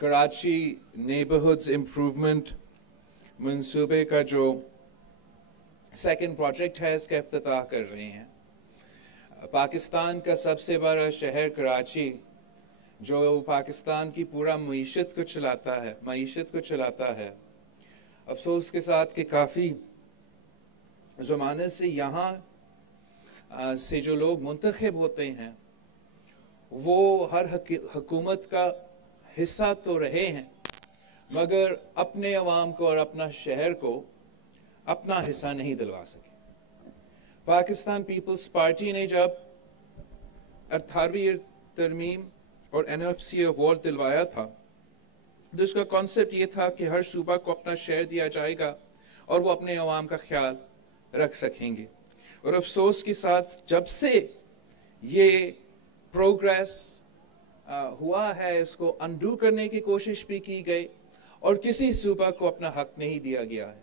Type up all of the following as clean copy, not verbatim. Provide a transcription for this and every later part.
Karachi neighbourhoods improvement मंसूबे का जो सेकंड प्रोजेक्ट है इसका इफ्तिताह कर रहे हैं। पाकिस्तान का सबसे बड़ा शहर कराची जो पाकिस्तान की पूरा मईशत को चलाता है, अफसोस के साथ कि काफ़ी ज़माने से यहाँ से जो लोग मुंतखब होते हैं वो हर हुकूमत का हिस्सा तो रहे हैं, मगर अपने अवाम को और अपना शहर को अपना हिस्सा नहीं दिलवा सके। पाकिस्तान पीपल्स पार्टी ने जब 18वीं तरमीम और NFC अवार्ड दिलवाया था तो उसका कॉन्सेप्ट ये था कि हर सूबा को अपना शहर दिया जाएगा और वो अपने अवाम का ख्याल रख सकेंगे। और अफसोस के साथ जब से ये प्रोग्रेस हुआ है इसको अनडू करने की कोशिश भी की गई और किसी सूबा को अपना हक नहीं दिया गया है।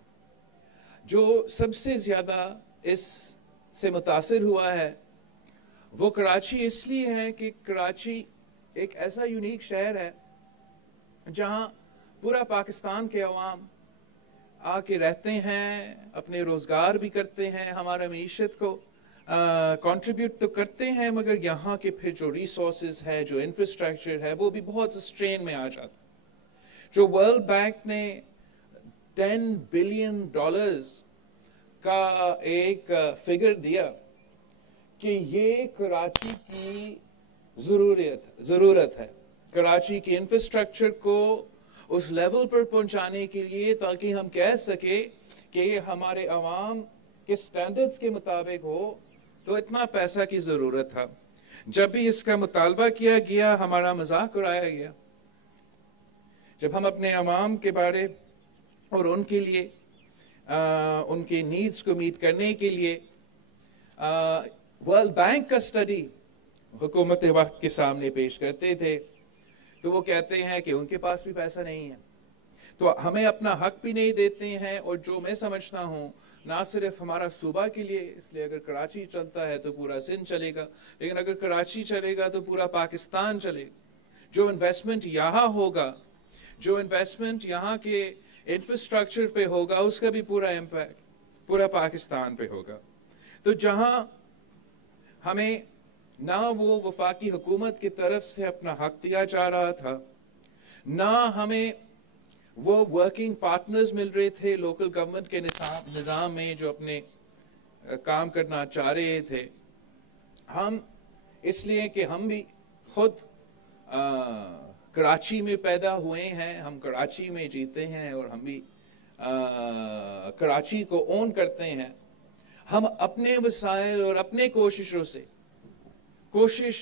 जो सबसे ज्यादा इससे मुतासिर हुआ है वो कराची इसलिए है कि कराची एक ऐसा यूनिक शहर है जहां पूरा पाकिस्तान के अवाम आके रहते हैं, अपने रोजगार भी करते हैं, हमारा मईशत को कंट्रीब्यूट तो करते हैं, मगर यहाँ के फिर जो रिसोर्सेज है, जो इंफ्रास्ट्रक्चर है, वो भी बहुत स्ट्रेन में आ जाता है। जो वर्ल्ड बैंक ने $10 बिलियन का एक फिगर दिया कि ये कराची की जरूरत है कराची के इंफ्रास्ट्रक्चर को उस लेवल पर पहुंचाने के लिए, ताकि हम कह सके कि ये हमारे अवाम के स्टैंडर्ड्स के मुताबिक हो, तो इतना पैसा की जरूरत था। जब भी इसका मुतालबा किया गया हमारा मजाक उड़ाया गया। जब हम अपने अवाम के बारे और उनके लिए उनके नीड्स को मीट करने के लिए वर्ल्ड बैंक का स्टडी हुकूमत वक्त के सामने पेश करते थे तो वो कहते हैं कि उनके पास भी पैसा नहीं है, तो हमें अपना हक भी नहीं देते हैं। और जो मैं समझता हूँ ना सिर्फ हमारा सूबा के लिए, इसलिए अगर कराची चलता है तो पूरा सिंध चलेगा, लेकिन अगर कराची चलेगा तो पूरा पाकिस्तान चलेगा। जो इन्वेस्टमेंट यहाँ होगा, जो इन्वेस्टमेंट यहाँ के इंफ्रास्ट्रक्चर पे होगा, उसका भी पूरा इम्पैक्ट पूरा पाकिस्तान पे होगा। तो जहां हमें ना वो वफाकी हुकूमत की तरफ से अपना हक दिया जा रहा था, ना हमें वो वर्किंग पार्टनर्स मिल रहे थे लोकल गवर्नमेंट के निज़ाम में जो अपने काम करना चाह रहे थे। हम इसलिए कि हम भी खुद कराची में पैदा हुए हैं, हम कराची में जीते हैं और हम भी कराची को ओन करते हैं। हम अपने वसाइल और अपने कोशिशों से कोशिश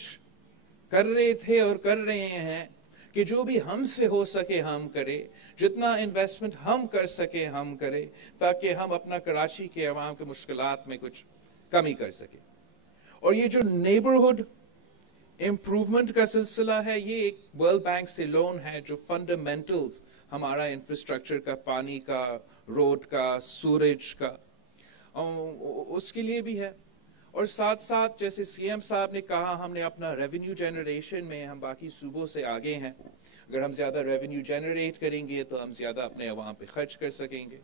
कर रहे थे और कर रहे हैं कि जो भी हमसे हो सके हम करें, जितना इन्वेस्टमेंट हम कर सके हम करें, ताकि हम अपना कराची के अवाम के मुश्किलात में कुछ कमी कर सके। और ये जो नेबरहुड इम्प्रूवमेंट का सिलसिला है, ये एक वर्ल्ड बैंक से लोन है जो फंडामेंटल्स हमारा इंफ्रास्ट्रक्चर का, पानी का, रोड का, सूरज का, उसके लिए भी है। और साथ साथ जैसे CM साहब ने कहा, हमने अपना रेवेन्यू जनरेशन में हम बाकी सूबों से आगे हैं। अगर हम ज्यादा रेवेन्यू जनरेट करेंगे तो हम ज्यादा अपने अवाम पे खर्च कर सकेंगे।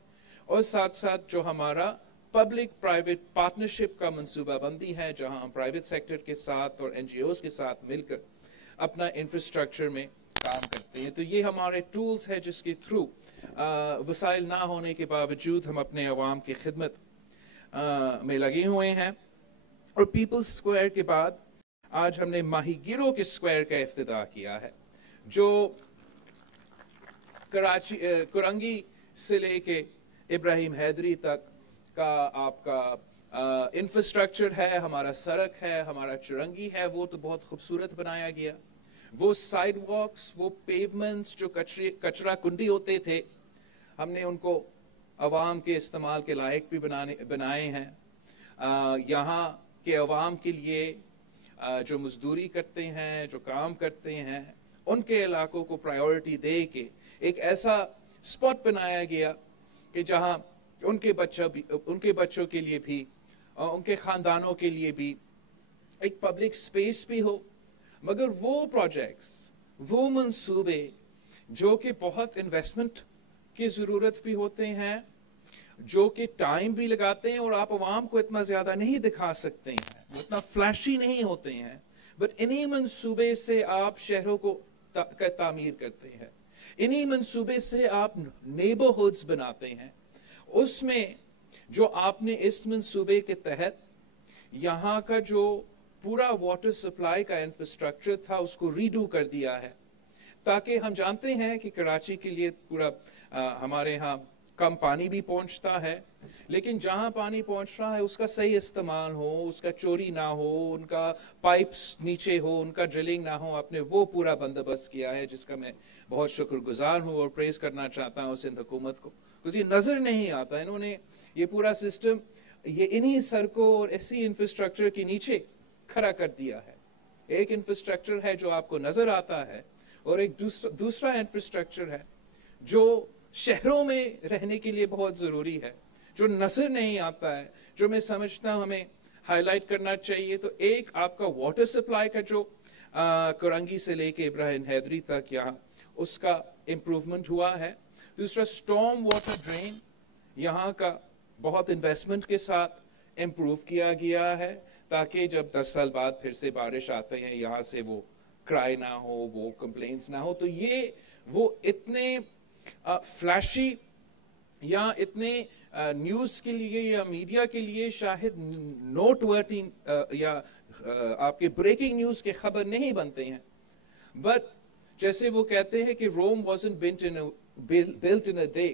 और साथ साथ जो हमारा पब्लिक प्राइवेट पार्टनरशिप का मंसूबाबंदी है, जहां हम प्राइवेट सेक्टर के साथ और NGOs के साथ मिलकर अपना इंफ्रास्ट्रक्चर में काम करते हैं, तो ये हमारे टूल्स है जिसके थ्रू वसाइल ना होने के बावजूद हम अपने अवाम की खिदमत में लगे हुए हैं। और पीपल्स स्क्वायर के बाद आज हमने माहीगीरों के स्क्वायर का इफ्तिताह किया है, जो कराची कुरंगी से लेके इब्राहिम हैदरी तक का आपका इंफ्रास्ट्रक्चर है, हमारा सड़क है, हमारा चुरंगी है, वो तो बहुत खूबसूरत बनाया गया। वो साइड वॉक्स, वो पेवमेंट्स जो कचरा कुंडी होते थे, हमने उनको अवाम के इस्तेमाल के लायक भी बनाए हैं। यहाँ के अवाम के लिए जो मजदूरी करते हैं, जो काम करते हैं, उनके इलाकों को प्रायोरिटी दे के एक ऐसा स्पॉट बनाया गया कि जहां उनके बच्चों के लिए भी, उनके खानदानों के लिए भी एक पब्लिक स्पेस भी हो। मगर वो प्रोजेक्ट्स, वो मंसूबे जो कि बहुत इन्वेस्टमेंट की जरूरत भी होते हैं, जो कि टाइम भी लगाते हैं और आप अवाम को इतना ज्यादा नहीं दिखा सकते हैं, वो इतना फ्लैशी नहीं होते हैं, बट इन्हीं मंसूबे से आप शहरों को तामीर करते हैं, इन्हीं मंसूबे से आप नेबरहुड्स बनाते हैं। उसमें जो आपने इस मंसूबे के तहत यहाँ का जो पूरा वाटर सप्लाई का इंफ्रास्ट्रक्चर था उसको रीडू कर दिया है, ताकि हम जानते हैं कि कराची के लिए पूरा हमारे यहाँ कम पानी भी पहुंचता है, लेकिन जहां पानी पहुंच रहा है उसका सही इस्तेमाल हो, उसका चोरी ना हो, उनका पाइप्स नीचे हो, उनका ड्रिलिंग ना हो। आपने वो पूरा बंदोबस्त किया है जिसका मैं बहुत शुक्रगुजार हूं और प्रेज करना चाहता हूं सिंध हुकूमत को, क्योंकि ये नजर नहीं आता। इन्होंने ये पूरा सिस्टम ये इन्हीं सड़कों और ऐसी इंफ्रास्ट्रक्चर के नीचे खड़ा कर दिया है। एक इंफ्रास्ट्रक्चर है जो आपको नजर आता है और एक दूसरा इंफ्रास्ट्रक्चर है जो शहरों में रहने के लिए बहुत जरूरी है, जो नजर नहीं आता है, जो मैं समझता हूं हमें हाईलाइट करना चाहिए। तो एक आपका वाटर सप्लाई का जो करंगी से लेके इब्राहिम हैदरी तक यहाँ उसका इम्प्रूवमेंट हुआ है। दूसरा स्टॉर्म वाटर ड्रेन यहाँ का बहुत इन्वेस्टमेंट के साथ इम्प्रूव किया गया है, ताकि जब 10 साल बाद फिर से बारिश आते हैं यहाँ से वो क्राई ना हो, वो कंप्लेंट्स ना हो। तो ये वो इतने फ्लैशी या इतने न्यूज के लिए या मीडिया के लिए शायद नोट वर्दी या आपके ब्रेकिंग न्यूज के खबर नहीं बनते हैं, बट जैसे वो कहते हैं कि Rome wasn't built in a day,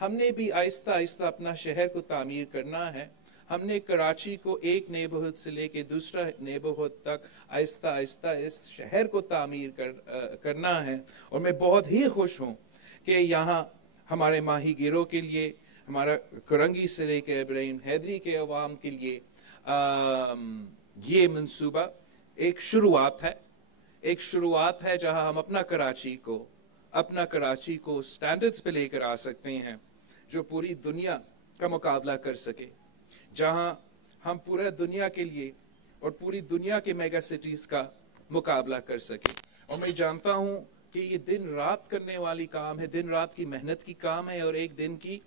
हमने भी आहिस्ता आहिस्ता अपना शहर को तामीर करना है। हमने कराची को एक नेबरहुड से लेके दूसरा नेबरहुड तक आहिस्ता आहिस्ता इस शहर को तामीर करना है। और मैं बहुत ही खुश हूं कि यहाँ हमारे माही गिरों के लिए, हमारा करंगी से लेकर इब्राहिम हैदरी के अवाम के लिए ये मंसूबा एक शुरुआत है जहां हम अपना कराची को स्टैंडर्ड्स पे लेकर आ सकते हैं जो पूरी दुनिया का मुकाबला कर सके, जहां हम पूरा दुनिया के लिए और पूरी दुनिया के मेगा सिटीज का मुकाबला कर सके। और मैं जानता हूं कि ये दिन रात करने वाली काम है, दिन रात की मेहनत की काम है, और एक दिन की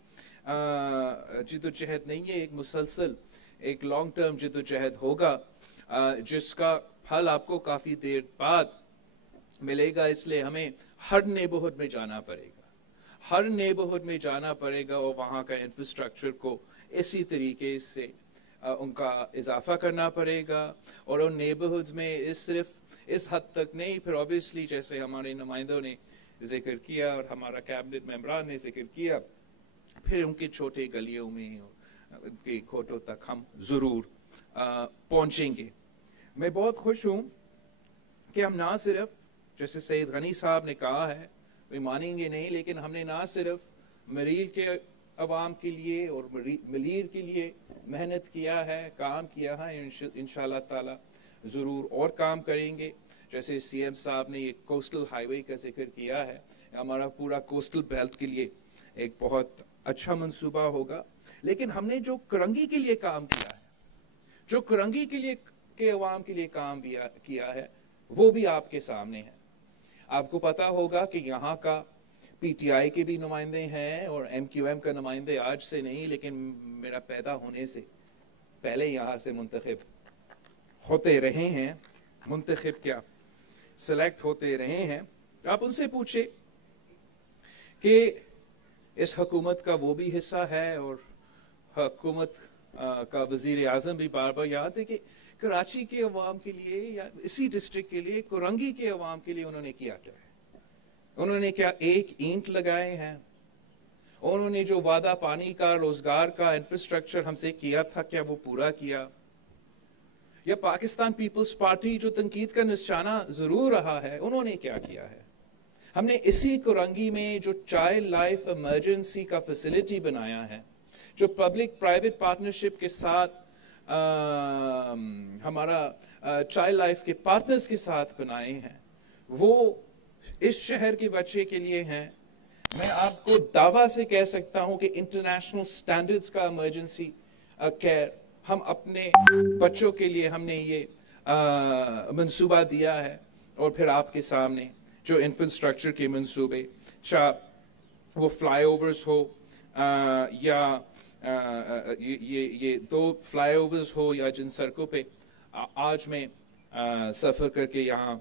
जिद्दोजहद नहीं है, एक मुसलसल एक लॉन्ग टर्म जिद्दोजहद होगा जिसका फल आपको काफी देर बाद मिलेगा। इसलिए हमें हर नेबरहुड में जाना पड़ेगा और वहां का इंफ्रास्ट्रक्चर को इसी तरीके से उनका इजाफा करना पड़ेगा। और उन नेबरहुड्स में सिर्फ इस हद तक नहीं, फिर ऑब्वियसली जैसे हमारे नुमाइंदों ने जिक्र किया और हमारा कैबिनेट मेंबरान ने जिक्र किया, फिर उनके छोटे गलियों में उनके खोटों तक हम जरूर पहुंचेंगे। मैं बहुत खुश हूं कि हम ना सिर्फ, जैसे सैयद गनी साहब ने कहा है, वे मानेंगे नहीं, लेकिन हमने ना सिर्फ मरीर के अवाम के लिए और मलीर के लिए मेहनत किया है, काम किया है, इंशाअल्लाह ताला जरूर और काम करेंगे। जैसे सीएम साहब ने ये कोस्टल हाईवे का जिक्र किया है, हमारा पूरा कोस्टल बेल्ट के लिए एक बहुत अच्छा मंसूबा होगा। लेकिन हमने जो करंगी के लिए काम किया है, जो करंगी के लिए के अवाम के लिए काम किया है, वो भी आपके सामने है। आपको पता होगा कि यहाँ का पीटीआई के भी नुमाइंदे हैं और एमक्यूएम का नुमाइंदे आज से नहीं, लेकिन मेरा पैदा होने से पहले यहाँ से मुंतखब होते रहे हैं, मुंतखब क्या सिलेक्ट होते रहे हैं। आप उनसे पूछे कि इस हुकूमत का वो भी हिस्सा है, और हुकूमत का वजीर आजम भी बार बार याद है कि कराची के अवाम के लिए या इसी डिस्ट्रिक्ट के लिए, करंगी के अवाम के लिए उन्होंने किया क्या है। उन्होंने क्या एक ईंट लगाए हैं? उन्होंने जो वादा पानी का, रोजगार का, इंफ्रास्ट्रक्चर हमसे किया था, क्या वो पूरा किया? या पाकिस्तान पीपल्स पार्टी जो तनकीद का निशाना जरूर रहा है, उन्होंने क्या किया है? हमने इसी करंगी में जो चाइल्ड लाइफ इमरजेंसी का फैसिलिटी बनाया है, जो पब्लिक प्राइवेट पार्टनरशिप के साथ हमारा चाइल्ड लाइफ के पार्टनर्स के साथ बनाए हैं, वो इस शहर के बच्चे के लिए हैं। मैं आपको दावा से कह सकता हूं कि इंटरनेशनल स्टैंडर्ड्स का इमरजेंसी केयर हम अपने बच्चों के लिए हमने ये मंसूबा दिया है। और फिर आपके सामने जो इंफ्रास्ट्रक्चर के मंसूबे, चाहे वो फ्लाईओवर्स हो या ये 2 फ्लाईओवर्स हो या जिन सड़कों पे आज मैं सफर करके यहाँ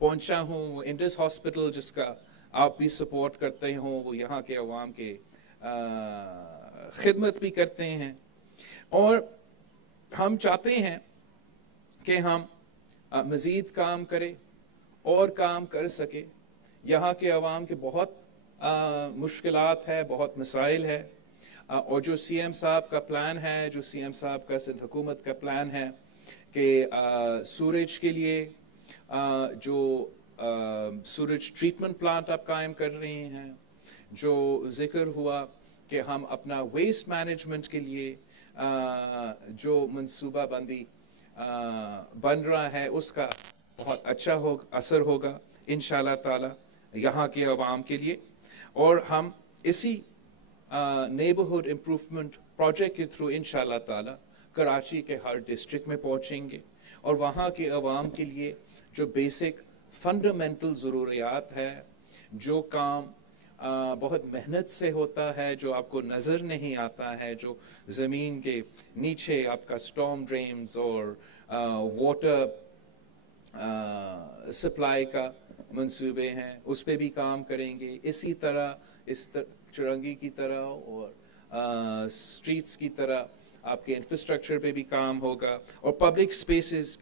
पहुंचा हूँ, इंडस हॉस्पिटल जिसका आप भी सपोर्ट करते हो, वो यहाँ के अवाम के खिदमत भी करते हैं। और हम चाहते हैं कि हम मजीद काम करें और काम कर सके। यहाँ के अवाम के बहुत मुश्किलात है, बहुत मसाइल है, और जो सीएम साहब का प्लान है, जो सीएम साहब का सिंध हुकूमत का प्लान है कि सूरज के लिए जो सूरज ट्रीटमेंट प्लांट आप कायम कर रहे हैं, जो जिक्र हुआ कि हम अपना वेस्ट मैनेजमेंट के लिए जो मंसूबा बंदी बन रहा है उसका बहुत अच्छा असर होगा इंशाल्लाह ताला यहाँ के अवाम के लिए। और हम इसी नेबरहुड इम्प्रूवमेंट प्रोजेक्ट के थ्रू इंशाल्लाह ताला कराची के हर डिस्ट्रिक्ट में पहुंचेंगे और वहाँ के अवाम के लिए जो बेसिक फंडामेंटल ज़रूरियात है, जो काम बहुत मेहनत से होता है, जो आपको नज़र नहीं आता है, जो ज़मीन के नीचे आपका स्टॉर्म ड्रेन्स और वाटर सप्लाई का मंसूबे हैं, उस पे भी काम करेंगे। इसी तरह चुरंगी की तरह और स्ट्रीट्स की तरह आपके इंफ्रास्ट्रक्चर पे भी काम होगा। और पब्लिक स्पेसेस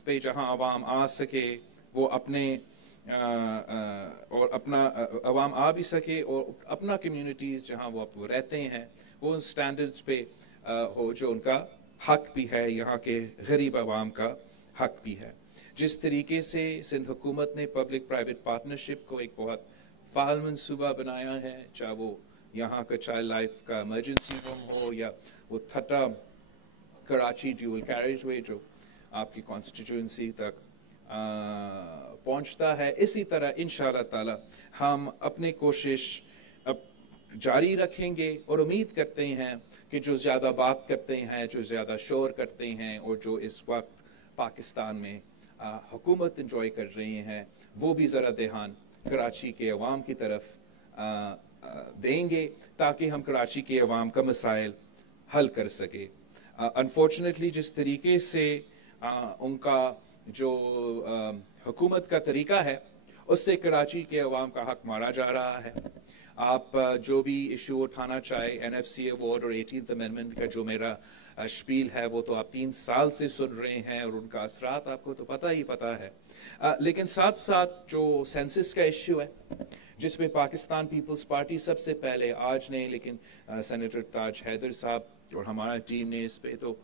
पे जहां आवाम आ सके, वो अपने और अपना आवाम आ भी सके और अपना कम्युनिटीज जहां वो रहते हैं वो उन स्टैंडर्ड्स पे हो जो उनका हक भी है, यहाँ के गरीब आवाम का हक भी है। जिस तरीके से सिंध हुकूमत ने पब्लिक प्राइवेट पार्टनरशिप को एक बहुत फाल मंसूबा बनाया है, चाहे वो यहाँ का चाइल्ड लाइफ का इमरजेंसी रूम हो या वो Thatta Karachi dual carriage way जो आपकी कॉन्स्टिट्यूंसी तक पहुंचता है, इसी तरह इंशाअल्लाह ताला हम अपनी कोशिश अब जारी रखेंगे और उम्मीद करते हैं कि जो ज्यादा बात करते हैं, जो ज्यादा शोर करते हैं और जो इस वक्त पाकिस्तान में हुकूमत इंजॉय कर रहे हैं, वो भी जरा ध्यान कराची के अवाम की तरफ देंगे ताकि हम कराची के अवाम का मसाइल हल कर सके। अनफॉर्चुनेटली जिस तरीके से उनका जो हुकूमत का तरीका है उससे कराची के अवाम का हक मारा जा रहा है। आप जो भी इशू उठाना चाहे, NFC अवार्ड और 18th अमेंडमेंट का जो मेरा स्पील है वो तो आप 3 साल से सुन रहे हैं और उनका असरात आपको तो पता है। लेकिन साथ साथ जो सेंसस का इश्यू है जिसमें पाकिस्तान पीपल्स पार्टी सबसे पहले, आज नहीं लेकिन सेनेटर ताज हैदर साहब और हमारा टीम ने इस पे तो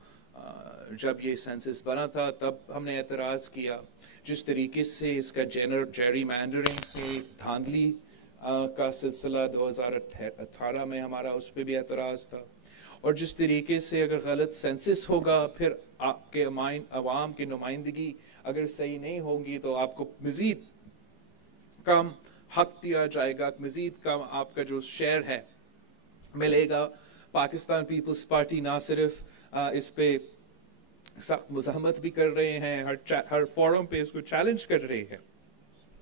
जब ये सेंसस बना था तब हमने एतराज़ किया। जिस तरीके से इसका जेरी मैंडरिंग से धांधली का सिलसिला 2018 में हमारा उस पर भी एतराज़ था, और जिस तरीके से अगर गलत सेंसस होगा फिर आपके अवाम की नुमाइंदगी अगर सही नहीं होगी तो आपको मजीद कम हक दिया जाएगा, मजीद कम आपका जो शेयर है मिलेगा। पाकिस्तान पीपल्स पार्टी ना सिर्फ इस पे सख्त मुज़ाहमत भी कर रहे हैं, हर फोरम पे इसको चैलेंज कर रहे हैं,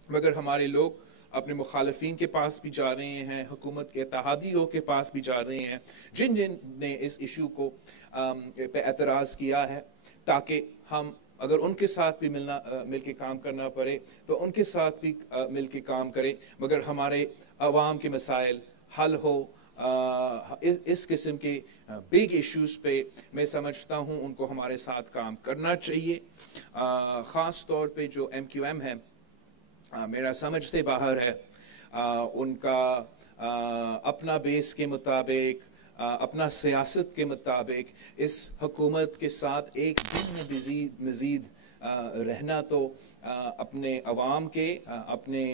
मगर हमारे लोग अपने मुखालिफिन के पास भी जा रहे हैं, हुकूमत के इत्तेहादियों के पास भी जा रहे हैं जिन ने इस इशू को पे एतराज़ किया है, ताकि हम अगर उनके साथ भी मिल के काम करना पड़े तो उनके साथ भी मिल के काम करें, मगर हमारे अवाम के मसाइल हल हो। इस किस्म के बिग इश्यूज पे मैं समझता हूँ उनको हमारे साथ काम करना चाहिए। ख़ास तौर पे जो MQM है मेरा समझ से बाहर है, उनका अपना बेस के मुताबिक, अपना सियासत के मुताबिक इस हुकूमत के साथ एक दिन में मजीद रहना तो अपने अवाम के, अपने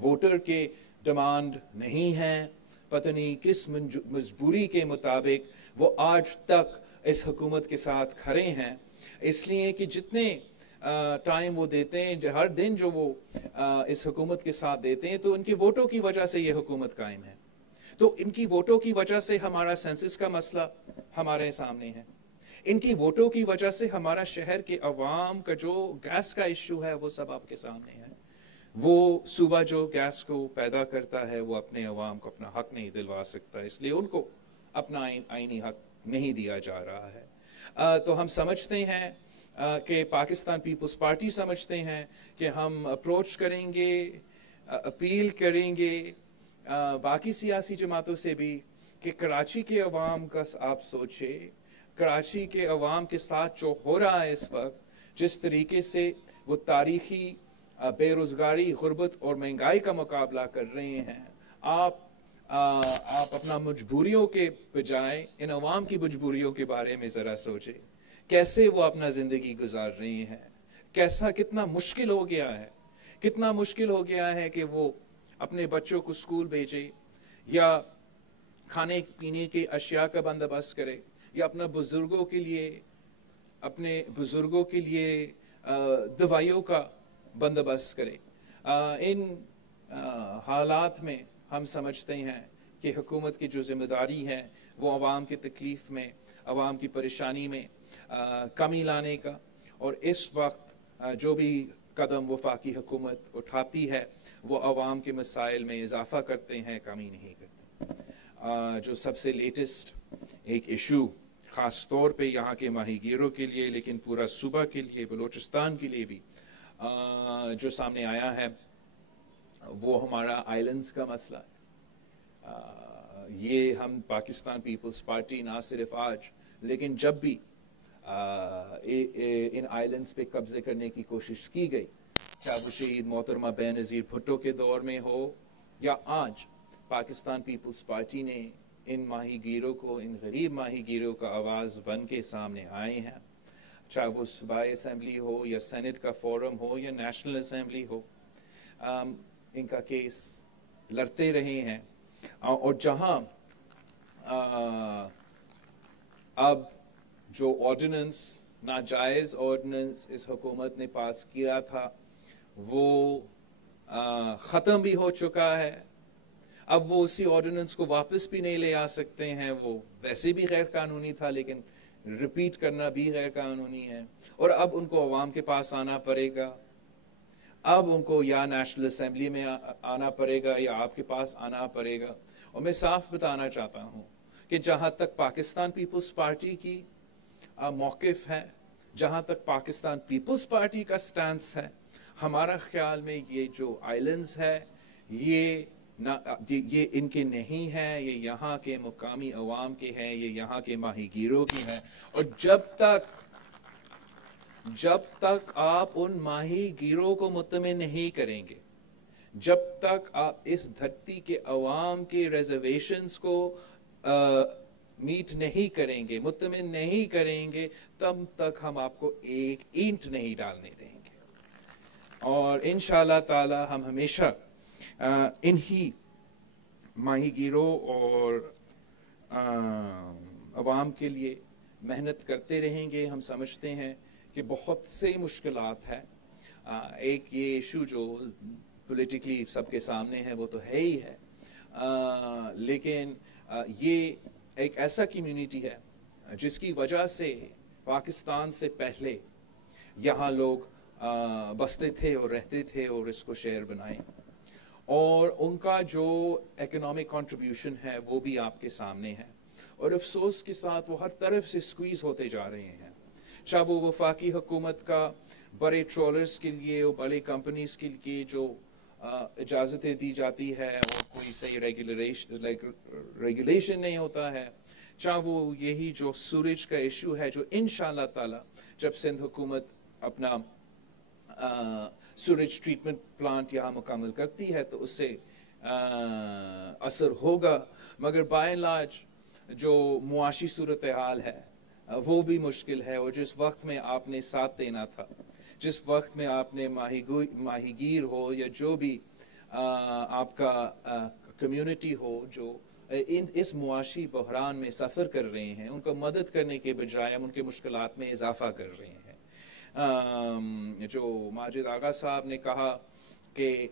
वोटर के डिमांड नहीं है। पता नहीं किस मजबूरी के मुताबिक वो आज तक इस हुकूमत के साथ खड़े हैं, इसलिए कि जितने टाइम वो देते हैं, हर दिन जो वो इस हुकूमत के साथ देते हैं, तो उनके वोटों की वजह से ये हुकूमत कायम है। तो इनकी वोटों की वजह से हमारा सेंसस का मसला हमारे सामने है, इनकी वोटों की वजह से हमारा शहर के अवाम का जो गैस का इशू है वो सब आपके सामने है। وہ صوبہ جو گیس کو پیدا کرتا ہے وہ اپنے عوام کو اپنا حق نہیں دلوا سکتا، اس لیے ان کو اپنا آئینی حق نہیں دیا جا رہا ہے۔ تو ہم سمجھتے ہیں کہ پاکستان پیپلز پارٹی سمجھتے ہیں کہ ہم اپروچ کریں گے، اپیل کریں گے باقی سیاسی جماعتوں سے بھی کہ کراچی کے عوام کا آپ سوچے، کراچی کے عوام کے ساتھ جو ہو رہا ہے اس وقت، جس طریقے سے وہ تاریخی بے روزگاری، غربت اور مہنگائی کا مقابلہ کر رہے ہیں، آپ اپنا مجبوریوں کے بجائے ان عوام کی مجبوریوں کے بارے میں ذرا سوچیں، کیسے وہ اپنا زندگی گزار رہی ہیں، کتنا مشکل ہو گیا ہے، کتنا مشکل ہو گیا ہے کہ وہ اپنے بچوں کو اسکول بھیجے یا کھانے پینے کی اشیاء کا بندوبست کرے یا اپنے بزرگوں کے لیے دوائیوں کا بندوبست کرے۔ ان حالات میں ہم سمجھتے ہیں کہ حکومت کی جو ذمہ داری ہے وہ عوام کی تکلیف میں، عوام کی پریشانی میں کمی لانے کا، اور اس وقت جو بھی قدم وفاقی حکومت اٹھاتی ہے وہ عوام کے مسائل میں اضافہ کرتے ہیں، کمی نہیں کرتے۔ جو سب سے لیٹسٹ ایک ایشو خاص طور پہ یہاں کے ماہی گیروں کے لیے، لیکن پورا صوبہ کے لیے، بلوچستان کے لیے بھی جو سامنے آیا ہے وہ ہمارا آئلینڈز کا مسئلہ ہے۔ یہ ہم پاکستان پیپلز پارٹی نہ صرف آج لیکن جب بھی ان آئلینڈز پہ قبضے کرنے کی کوشش کی گئی، چاہے وہ شہید محترمہ بے نظیر بھٹو کے دور میں ہو یا آج، پاکستان پیپلز پارٹی نے ان ماہی گیروں کو، ان غریب ماہی گیروں کا آواز بن کے سامنے آئے ہیں، چاہے وہ صوبائی اسمبلی ہو یا سینٹ کا فورم ہو یا نیشنل اسمبلی ہو، ان کا کیس لڑتے رہے ہیں۔ اور جہاں اب جو آرڈیننس، ناجائز آرڈیننس اس حکومت نے پاس کیا تھا وہ ختم بھی ہو چکا ہے، اب وہ اسی آرڈیننس کو واپس بھی نہیں لے آ سکتے ہیں، وہ ویسے بھی غیر قانونی تھا لیکن ریپیٹ کرنا بھی غیر قانونی ہے، اور اب ان کو عوام کے پاس آنا پڑے گا، اب ان کو یا نیشنل اسمبلی میں آنا پڑے گا یا آپ کے پاس آنا پڑے گا۔ اور میں صاف بتانا چاہتا ہوں کہ جہاں تک پاکستان پیپلز پارٹی کی موقف ہے، جہاں تک پاکستان پیپلز پارٹی کا سٹانس ہے، ہمارا خیال میں یہ جو آئلینڈز ہے یہ ان کے نہیں ہے، یہ یہاں کے مقامی عوام کے ہیں، یہ یہاں کے ماہی گیروں کی ہیں، اور جب تک آپ ان ماہی گیروں کو مطمئن نہیں کریں گے، جب تک آپ اس دھرتی کے عوام کے ریزرویشنز کو میٹ نہیں کریں گے، مطمئن نہیں کریں گے، تب تک ہم آپ کو ایک اینٹ نہیں ڈالنے دیں گے۔ اور انشاءاللہ تعالی ہم ہمیشہ انہی ماہی گیروں اور عوام کے لیے محنت کرتے رہیں گے۔ ہم سمجھتے ہیں کہ بہت سے مشکلات ہیں، ایک یہ ایشو جو پولیٹیکلی سب کے سامنے ہے وہ تو ہے ہی ہے، لیکن یہ ایک ایسا کمیونٹی ہے جس کی وجہ سے پاکستان سے پہلے یہاں لوگ بستے تھے اور رہتے تھے اور اس کو شہر بنائے، اور ان کا جو اکنامک کنٹریبیوشن ہے وہ بھی آپ کے سامنے ہے، اور افسوس کے ساتھ وہ ہر طرف سے سکویز ہوتے جا رہے ہیں، چاہے وہ وفاقی حکومت کا بڑے ٹرولرز کے لیے اور بڑی کمپنیز کے لیے جو اجازتیں دی جاتی ہے اور کوئی صحیح ریگولیشن نہیں ہوتا ہے، چاہے وہ یہی جو سورج کا ایشو ہے جو انشاءاللہ تعالی جب سندھ حکومت اپنا سورج ٹریٹمنٹ پلانٹ یہاں مکمل کرتی ہے تو اس سے اثر ہوگا، مگر بائی اینڈ لارج جو معاشی صورتحال ہے وہ بھی مشکل ہے، اور جس وقت میں آپ نے ساتھ دینا تھا، جس وقت میں آپ نے ماہی گیر ہو یا جو بھی آپ کا کمیونٹی ہو جو اس معاشی بحران میں سفر کر رہے ہیں، ان کو مدد کرنے کے بجائے ہم ان کے مشکلات میں اضافہ کر رہے ہیں۔ جو ماجد آغا صاحب نے کہا کہ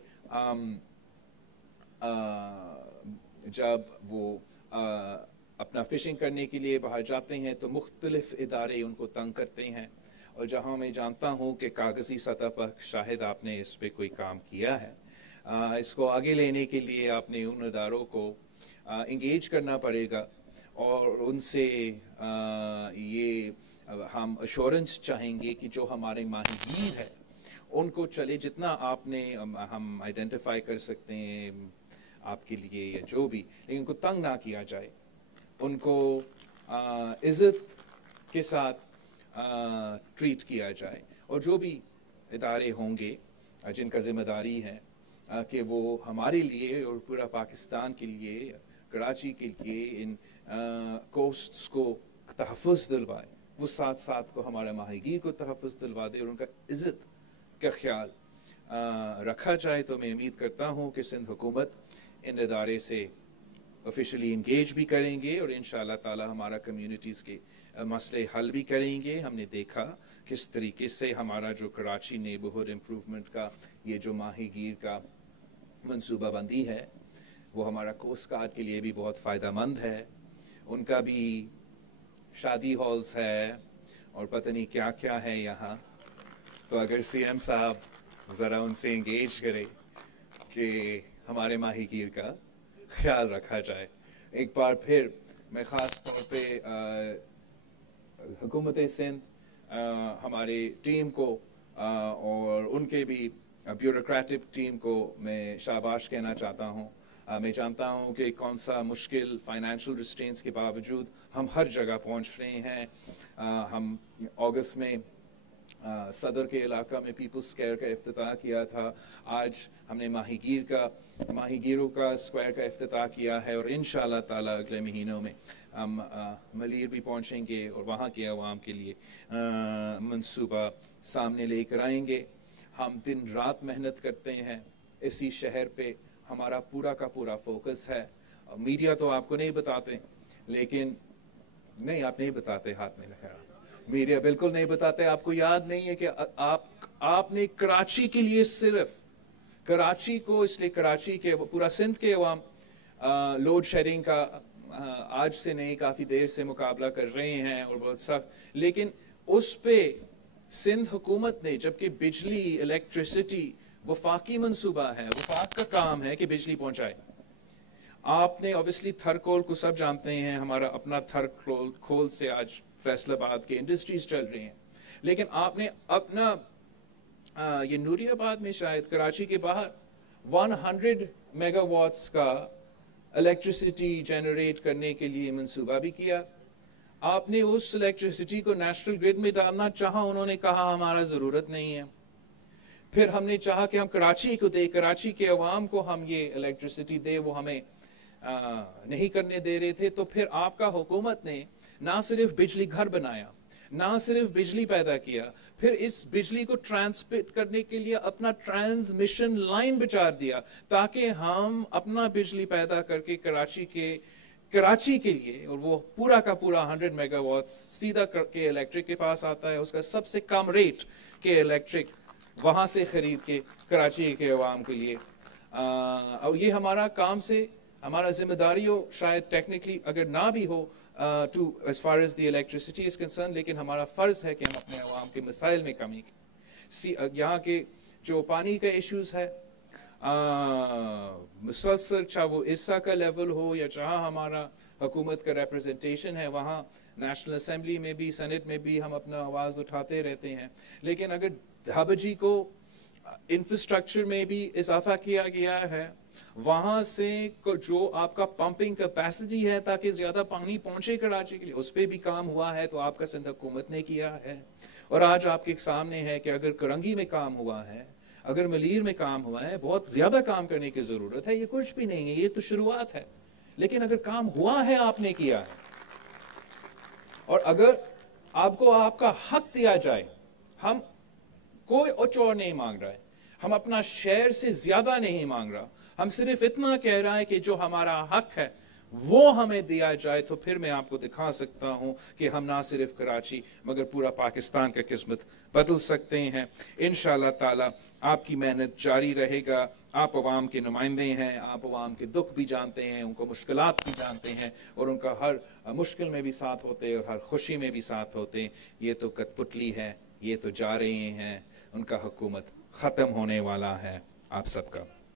جب وہ اپنا فشنگ کرنے کے لیے باہر جاتے ہیں تو مختلف ادارے ان کو تنگ کرتے ہیں، اور جہاں میں جانتا ہوں کہ کاغذی سطح پر شاید آپ نے اس پہ کوئی کام کیا ہے، اس کو آگے لینے کے لیے آپ نے ان اداروں کو انگیج کرنا پڑے گا، اور ان سے یہ ہم ایشورنس چاہیں گے کہ جو ہمارے ماہی گیر ہے ان کو چلے جتنا آپ نے ہم آئیڈینٹیفائی کر سکتے ہیں آپ کے لیے یا جو بھی، لیکن ان کو تنگ نہ کیا جائے، ان کو عزت کے ساتھ ٹریٹ کیا جائے، اور جو بھی ادارے ہوں گے جن کا ذمہ داری ہے کہ وہ ہمارے لیے اور پورا پاکستان کے لیے، کراچی کے لیے ان کوسٹس کو تحفظ دلوائے، وہ ساتھ ساتھ کو ہمارے ماہی گیر کو تحفظ دلوا دے اور ان کا عزت کا خیال رکھا جائے، تو میں امید کرتا ہوں کہ سندھ حکومت ان ادارے سے آفیشلی انگیج بھی کریں گے، اور انشاءاللہ تعالی ہمارا کمیونٹیز کے مسئلے حل بھی کریں گے۔ ہم نے دیکھا کس طریقے سے ہمارا جو کراچی نیبرہڈ امپروومنٹ کا یہ جو ماہی گیر کا منصوبہ بندی ہے وہ ہمارا کوسٹ گارڈ کے لیے بھی بہت فائدہ مند ہے، ان کا بھی شادی ہالز ہے اور پتہ نہیں کیا کیا ہے یہاں، تو اگر سی ایم صاحب ذرا ان سے انگیج کرے کہ ہمارے ماہی گیر کا خیال رکھا جائے۔ ایک بار پھر میں خاص طور پہ حکومت سندھ ہماری ٹیم کو اور ان کے بھی بیوروکریٹک ٹیم کو میں شاباش کہنا چاہتا ہوں۔ میں جانتا ہوں کہ کون سا مشکل فائنینشیل ریسٹرینٹس کے باوجود ہم ہر جگہ پہنچ رہے ہیں۔ ہم اگست میں صدر کے علاقہ میں پیپلز اسکوائر کا افتتاح کیا تھا، آج ہم نے ماہی گیروں کا اسکوائر کا افتتاح کیا ہے، اور انشاءاللہ تعالی اگلے مہینوں میں ہم ملیر بھی پہنچیں گے اور وہاں کے عوام کے لیے منصوبہ سامنے لے کر آئیں گے۔ ہم دن رات محنت کرتے ہیں اسی شہر پہ، ہمارا پورا کا پورا فوکس ہے۔ میڈیا تو آپ کو نہیں بتاتے، لیکن نہیں آپ نہیں بتاتے، ہاتھ میں لگا، میڈیا بالکل نہیں بتاتے۔ آپ کو یاد نہیں ہے کہ آپ نے کراچی کے لیے، صرف کراچی کو، اس لیے کراچی کے پورا سندھ کے عوام لوڈ شیڈنگ کا آج سے نہیں کافی دیر سے مقابلہ کر رہے ہیں اور بہت سخت، لیکن اس پہ سندھ حکومت نے، جبکہ بجلی الیکٹریسٹی وفاقی منصوبہ ہے، وفاق کا کام ہے کہ بجلی پہنچائے۔ آپ نے اوبیسلی تھرکول کو سب جانتے ہیں، ہمارا اپنا تھرکول سے آج فیصل آباد کے انڈسٹریز چل رہی ہیں، لیکن آپ نے اپنا یہ نوری آباد میں شاید کراچی کے باہر 100 میگا واٹس کا الیکٹریسٹی جنریٹ کرنے کے لیے منصوبہ بھی کیا۔ آپ نے اس الیکٹریسٹی کو نیشنل گرڈ میں ڈالنا چاہا، انہوں نے کہا ہمارا ضرورت نہیں ہے۔ پھر ہم نے چاہا کہ ہم کراچی کو دے، کراچی کے عوام کو ہم یہ الیکٹریسٹی دے، وہ ہمیں نہیں کرنے دے رہے تھے۔ تو پھر آپ کا حکومت نے نہ صرف بجلی گھر بنایا، نہ صرف بجلی پیدا کیا، پھر اس بجلی کو ٹرانسمٹ کرنے کے لیے اپنا ٹرانسمیشن لائن بچار دیا، تاکہ ہم اپنا بجلی پیدا کر کے کراچی کے لیے، اور وہ پورا کا پورا 100 میگا واٹ سیدھا کر کے الیکٹرک کے پاس آتا ہے، اس کا سب سے کم ریٹ کے الیکٹرک وہاں سے خرید کے کراچی کے عوام کے لیے۔ اور یہ ہمارا کام سے ہمارا ذمہ داری ہو، شاید ٹیکنیکلی اگر نہ بھی ہو as far as the electricity is concerned، لیکن ہمارا فرض ہے کہ ہم اپنے عوام کے مسائل میں کمی یہاں کے جو پانی کا ایشوز ہے مسلسل، چاہے وہ عیسیٰ کا لیول ہو یا جہاں ہمارا حکومت کا ریپرزنٹیشن ہے، وہاں نیشنل اسمبلی میں بھی، سینٹ میں بھی ہم اپنا آواز اٹھاتے رہتے ہیں۔ لیکن اگر دھابجی کو انفراسٹرکچر میں بھی اضافہ کیا گیا ہے، وہاں سے جو آپ کا پمپنگ کیپیسٹی ہے تاکہ زیادہ پانی پہنچے کراچی کے لیے، اس پہ بھی کام ہوا ہے، تو آپ کا سندھ حکومت نے کیا ہے۔ اور آج آپ کے سامنے ہے کہ اگر کرنگی میں کام ہوا ہے، اگر ملیر میں کام ہوا ہے، بہت زیادہ کام کرنے کی ضرورت ہے، یہ کچھ بھی نہیں ہے، یہ تو شروعات ہے، لیکن اگر کام ہوا ہے، آپ نے کیا ہے، اور اگر آپ کو آپ کا حق دیا جائے، ہم کوئی اچور نہیں مانگ رہا ہے، ہم اپنا شہر سے زیادہ نہیں مانگ رہا، ہم صرف اتنا کہہ رہا ہے کہ جو ہمارا حق ہے وہ ہمیں دیا جائے، تو پھر میں آپ کو دکھا سکتا ہوں کہ ہم نہ صرف کراچی مگر پورا پاکستان کا قسمت بدل سکتے ہیں۔ انشاءاللہ تعالی آپ کی محنت جاری رہے گا، آپ عوام کے نمائندے ہیں، آپ عوام کے دکھ بھی جانتے ہیں، ان کو مشکلات بھی جانتے ہیں، اور ان کا ہر مشکل میں بھی ساتھ ہوتے اور ہر خوشی میں بھی ساتھ ہوتے۔ یہ تو کٹھ پتلی ہے یہ تو جا رہے ہیں، ان کا حکومت ختم ہونے والا ہے. آپ سب کا